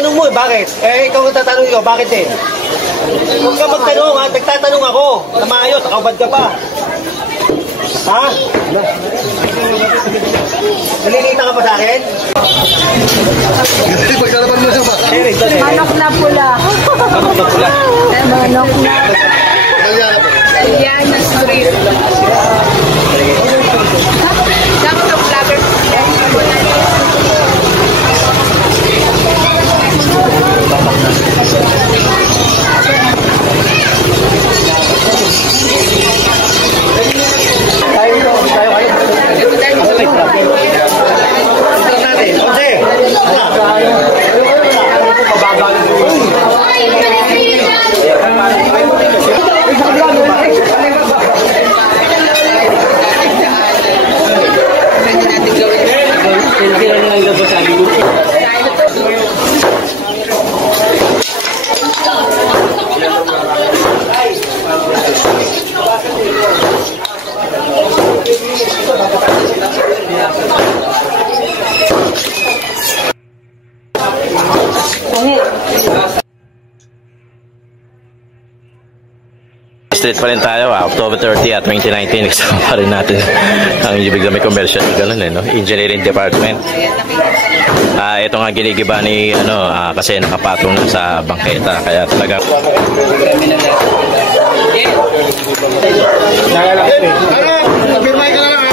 tanong mo eh, bakit? Eh, ikaw ang tatanong ko, bakit eh? Huwag ka magtanong ha, nagtatanong ako. Na maayos, nakabad ka pa. Ha? Nalilita ka pa sa akin? Pagsalapan mo siya ba? Manok na pula. Manok na pula. Manok na. Kaliana. Kaliana Street. Dapat ang vlogger. Street pa rin tayo, October 30 at 2019, kasama pa rin natin ang ibig na may commercial, ganun eh, no? Engineering Department. Ito nga ginigiba ni, kasi nakapatong na sa bangketa, kaya talaga. Pirmay ka na lang.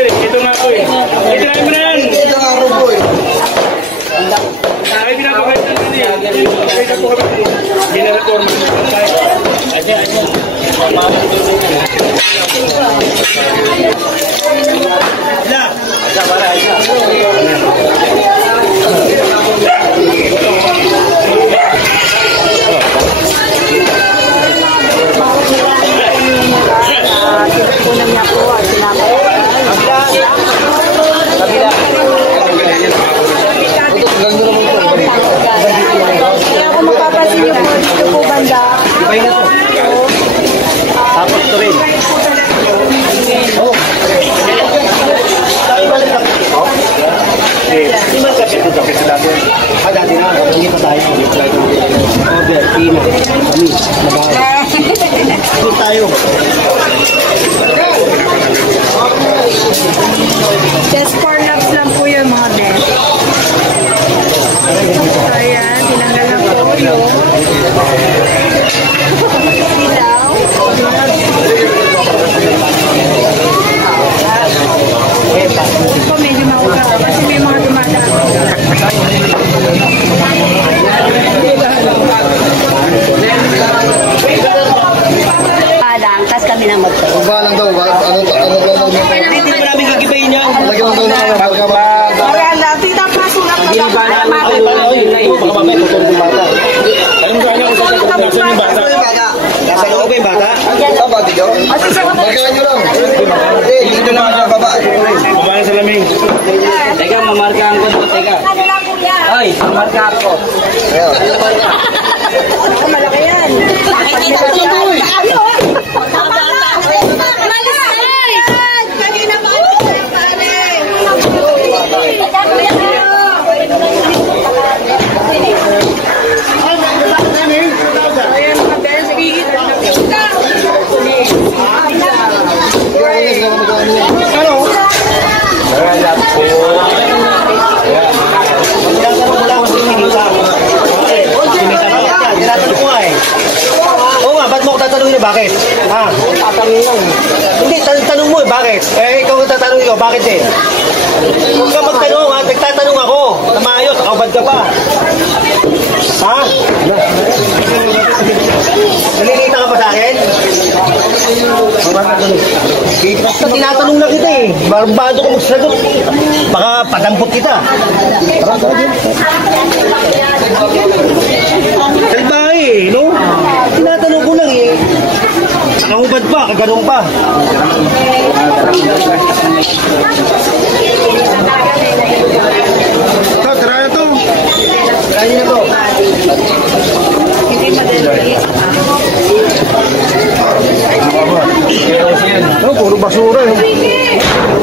Ito nga po eh. Ito nga mo na yan. Ito nga po eh. Ay, pinapagalitan ka niya. Ito po kami. Generator mo. Ayan. Kunan niya po at sinapay. Kaya kung mapapansin niyo po dito po banda. Ibay na to. Tapos ito rin. Oo. Hindi man kasi ito kasi dati. Dati na. Hindi pa tayo. Over, Tino, kami, nabahay. Ito tayo. Just 4 laps lang po yung mga best. So ayan, tinanggal na po yung silaw. Ito po medyo mauga kasi may mga dumadaan. Tapos kami na magpapalala. Balang daw ba? Ano Hindi mo namin gagibayin yan. lagi lang daw na Marala, tita pasulat na dapat. Baka mamaya tutulog yung bata. Anong gano'n ang sasakot yung bata? Nasa loob ba yung bata? Saan ba dito? Magkain nyo lang. Hindi, dito naman sa baba. Babae sa laming. Teka, mamarkahan ko to. Teka. Ay, mamarkahan ko. Malaki yan. Kanina pa ako pare. Ayan mga best. Ba't mo ako tatanungin na bakit? Ha? Tatanungin lang. Hindi, tanong mo eh, bakit? Eh, ikaw ang tatanungin ko, bakit eh? Huwag ka magtanong ha, nagtatanong ako. Na maayos, nakabad ka pa. Ha? Nalilita ka pa sa akin? Basta tinatanong na kita eh. Barbado ka magsagot. Baka padampot kita. Kalbahe, no? Tinatanong ko lang eh. Nakahubad pa, kaganong pa. Ito, try na to. Kaya na to. Hindi madali. Puro basura eh.